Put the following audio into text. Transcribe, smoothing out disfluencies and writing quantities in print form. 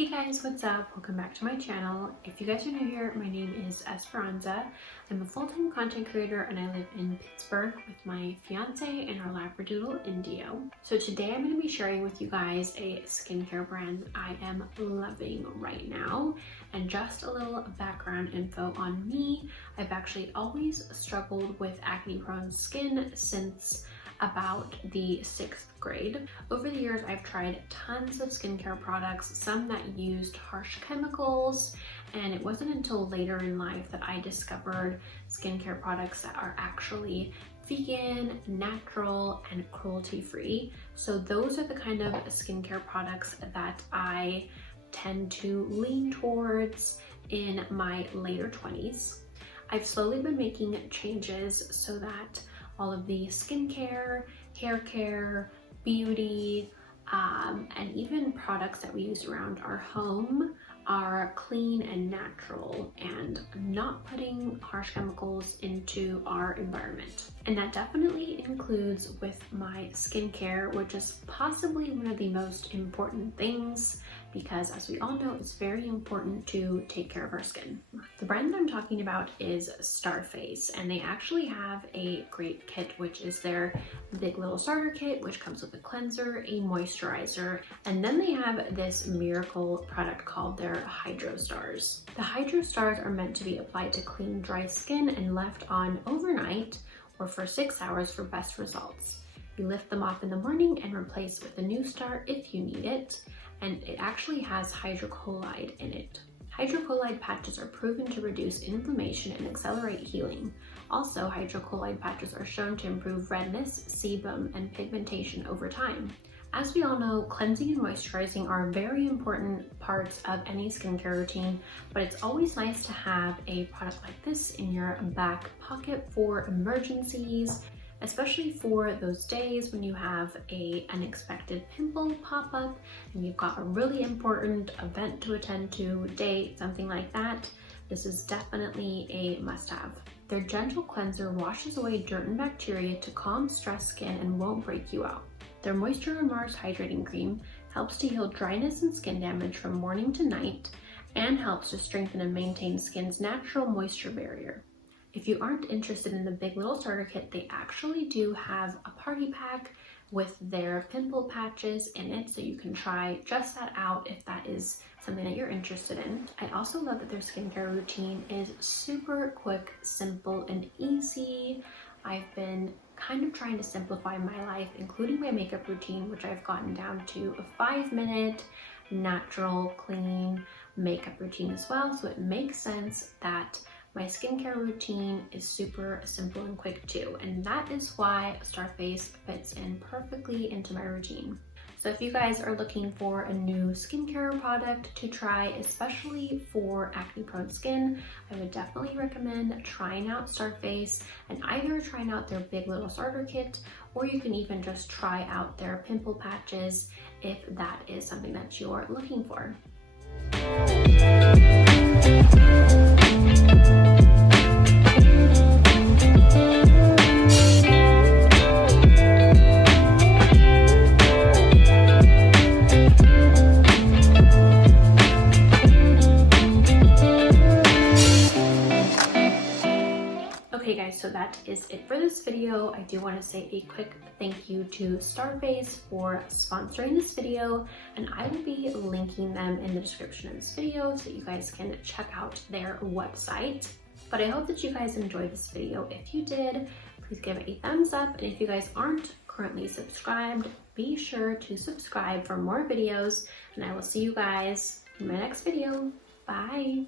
Hey guys, what's up? Welcome back to my channel. If you guys are new here, my name is Esperanza. I'm a full-time content creator and I live in Pittsburgh with my fiance and our Labradoodle Indio. So today I'm going to be sharing with you guys a skincare brand I am loving right now. And just a little background info on me. I've actually always struggled with acne-prone skin since about the 6th grade. Over the years, I've tried tons of skincare products, some that used harsh chemicals, and it wasn't until later in life that I discovered skincare products that are actually vegan, natural, and cruelty-free. So those are the kind of skincare products that I tend to lean towards in my later 20s. I've slowly been making changes so that all of the skincare, hair care, beauty, and even products that we use around our home are clean and natural and not putting harsh chemicals into our environment. And that definitely includes with my skincare, which is possibly one of the most important things because, as we all know, it's very important to take care of our skin. The brand that I'm talking about is Starface, and they actually have a great kit, which is their Big Little Starter Kit, which comes with a cleanser, a moisturizer, and then they have this miracle product called their Hydro Stars. The Hydro Stars are meant to be applied to clean, dry skin and left on overnight or for 6 hours for best results. You lift them off in the morning and replace with a new star if you need it. And it actually has hydrocolloid in it. Hydrocolloid patches are proven to reduce inflammation and accelerate healing. Also, hydrocolloid patches are shown to improve redness, sebum, and pigmentation over time. As we all know, cleansing and moisturizing are very important parts of any skincare routine, but it's always nice to have a product like this in your back pocket for emergencies, especially for those days when you have an unexpected pimple pop up and you've got a really important event to attend to, date, something like that. This is definitely a must-have. Their gentle cleanser washes away dirt and bacteria to calm stressed skin and won't break you out. Their Moisture and Mars Hydrating Cream helps to heal dryness and skin damage from morning to night and helps to strengthen and maintain skin's natural moisture barrier. If you aren't interested in the Big Little Starter Kit, they actually do have a party pack with their pimple patches in it, so you can try just that out if that is something that you're interested in. I also love that their skincare routine is super quick, simple, and easy. I've been kind of trying to simplify my life, including my makeup routine, which I've gotten down to a 5-minute natural, clean makeup routine as well, so it makes sense that my skincare routine is super simple and quick too, and that is why Starface fits in perfectly into my routine. So if you guys are looking for a new skincare product to try, especially for acne-prone skin, I would definitely recommend trying out Starface and either trying out their Big Little Starter Kit, or you can even just try out their pimple patches if that is something that you're looking for. Okay guys, so that is it for this video. I do want to say a quick thank you to Starface for sponsoring this video, and I will be linking them in the description of this video so you guys can check out their website. But I hope that you guys enjoyed this video. If you did, please give it a thumbs up, and if you guys aren't currently subscribed, be sure to subscribe for more videos, and I will see you guys in my next video. Bye!